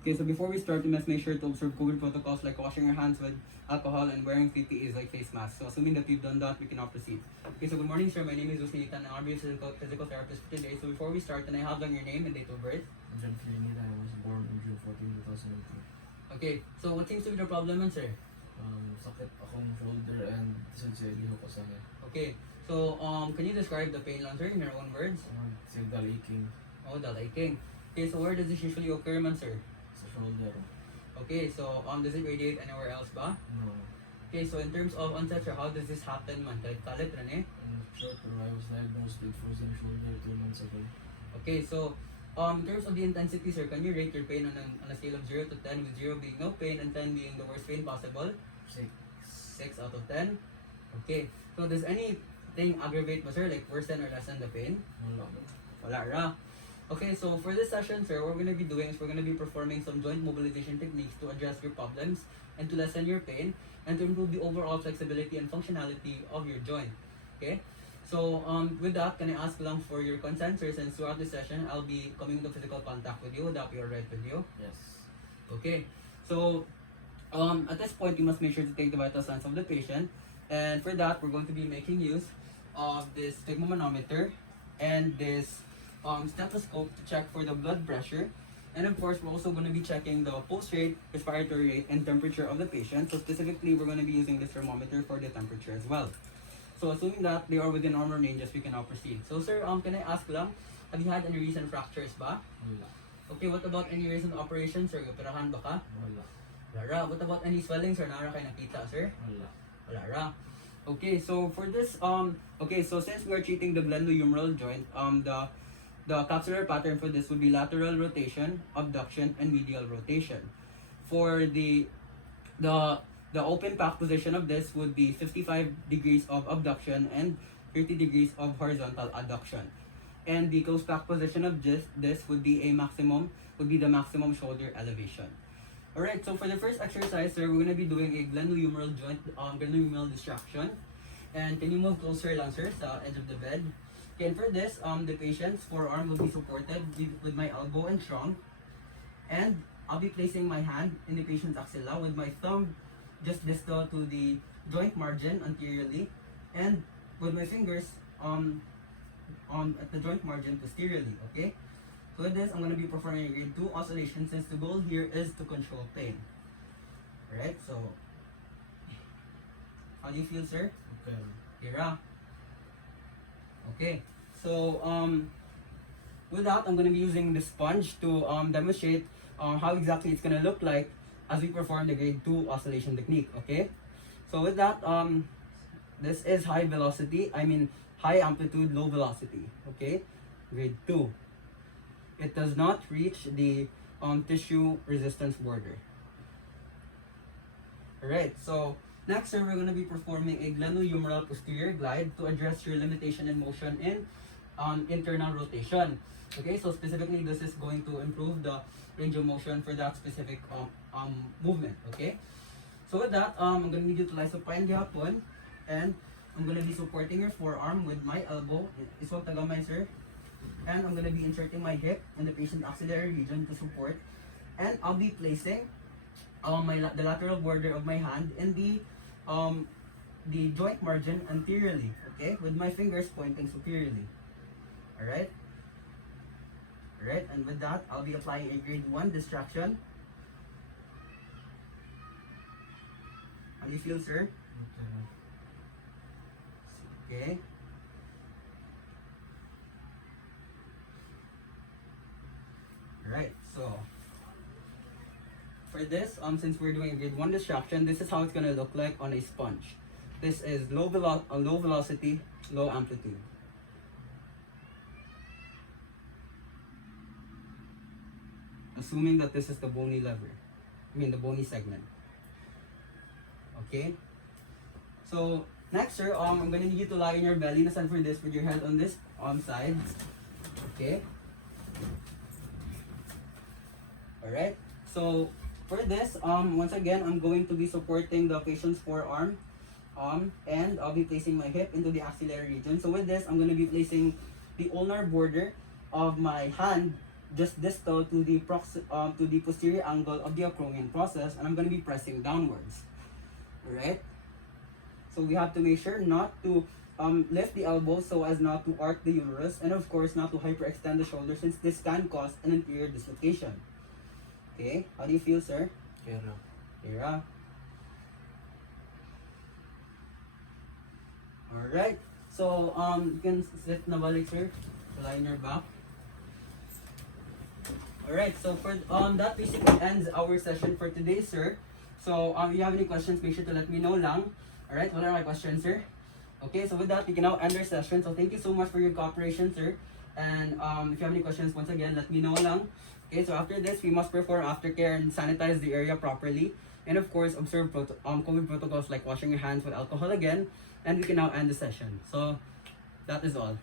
Okay, so before we start, we must make sure to observe COVID protocols like washing your hands with alcohol and wearing PPEs like face masks. So assuming that you've done that, we can now proceed. Okay, so good morning, sir. My name is Usinita and I'll be your physical therapist for today. So before we start, can I have down your name and date of birth? John Flinita, I was born on June 14, 2002. Okay, so what seems to be the problem, sir? Sakit akong shoulder and isang sa liho ko sa niya. Okay, so can you describe the pain, sir, in your own words? Signal aching Oh, the aching. Okay, so where does this usually occur, sir? sa shoulder. Okay, so does it radiate anywhere else ba? No. Okay, so in terms of onset, sir, how does this happen, man? Kahit kalit rin eh. Sure, pero I was diagnosed with frozen shoulder 2 months ago. Okay, so in terms of the intensity, sir, can you rate your pain on a scale of 0 to 10, with 0 being no pain and 10 being the worst pain possible? 6. 6 out of 10. Okay, so does anything aggravate ba, sir, like worsen or lessen the pain? Wala. Wala ra. Okay, so for this session, sir, what we're going to be doing is we're going to be performing some joint mobilization techniques to address your problems and to lessen your pain and to improve the overall flexibility and functionality of your joint. Okay? So with that, can I ask lang for your consent, sir, since throughout this session, I'll be coming into physical contact with you. Would that be alright with you? Yes. Okay. So at this point, you must make sure to take the vital signs of the patient. And for that, we're going to be making use of this sphygmomanometer and this stethoscope to check for the blood pressure. And of course, we're also going to be checking the pulse rate, respiratory rate, and temperature of the patient. So specifically, we're going to be using this thermometer for the temperature as well. So assuming that they are within normal ranges, we can now proceed. So sir, can I ask lang, have you had any recent fractures ba? Wala. Okay, what about any recent operations, sir? Operahan ba ka? Wala. Wala ra. What about any swellings or nara kayo nakita, sir? Wala. Wala ra. Okay, so for this, okay, so since we are treating the glenohumeral joint, the capsular pattern for this would be lateral rotation, abduction, and medial rotation. For the open pack position of this would be 55 degrees of abduction and 30 degrees of horizontal adduction. And the closed pack position of this would be the maximum shoulder elevation. Alright, so for the first exercise, sir, we're going to be doing a glenohumeral joint, glenohumeral distraction. And can you move closer lang, sir, sa edge of the bed? Okay, and for this, the patient's forearm will be supported with my elbow and trunk. And I'll be placing my hand in the patient's axilla with my thumb just distal to the joint margin anteriorly, and with my fingers at the joint margin posteriorly. Okay, so with this, I'm going to be performing a grade 2 oscillation since the goal here is to control pain. Alright, so how do you feel, sir? Okay. Ira. Okay, so with that, I'm going to be using the sponge to demonstrate how exactly it's going to look like as we perform the grade 2 oscillation technique. Okay, so with that, this is high amplitude, low velocity. Okay, grade 2. It does not reach the tissue resistance border. Alright, so next, sir, we're going to be performing a glenohumeral posterior glide to address your limitation in motion in internal rotation. Okay, so specifically, this is going to improve the range of motion for that specific movement. Okay, so with that, I'm going to need you to lie supine gihapon, and I'm going to be supporting your forearm with my elbow. Iswag tagamay, sir. And I'm going to be inserting my hip in the patient's axillary region to support. And I'll be placing the lateral border of my hand in the joint margin anteriorly, okay, with my fingers pointing superiorly. Alright? Alright, and with that, I'll be applying a grade 1 distraction. How do you feel, sir? Okay. Okay. Alright, so for this, since we're doing a grade 1 distraction, this is how it's gonna look like on a sponge. This is low velocity, low amplitude. Assuming that this is the bony the bony segment. Okay? So, next, sir, I'm gonna need you to lie in your belly na for this with your head on this side. Okay? Alright? So, for this, once again, I'm going to be supporting the patient's forearm, and I'll be placing my hip into the axillary region. So with this, I'm going to be placing the ulnar border of my hand just distal to the to the posterior angle of the acromion process, and I'm going to be pressing downwards. Alright? So we have to make sure not to lift the elbow so as not to arc the humerus, and of course not to hyperextend the shoulder, since this can cause an anterior dislocation. Okay, how do you feel, sir? Kaya lang. Here. Alright, so you can sit na balik, sir. Lie on your back. Alright, so for that basically ends our session for today, sir. So if you have any questions, make sure to let me know lang. Alright, what are my questions, sir? Okay, so with that, we can now end our session. So thank you so much for your cooperation, sir. And if you have any questions, once again, let me know lang. Okay, so after this, we must perform aftercare and sanitize the area properly. And of course, observe COVID protocols like washing your hands with alcohol again. And we can now end the session. So that is all.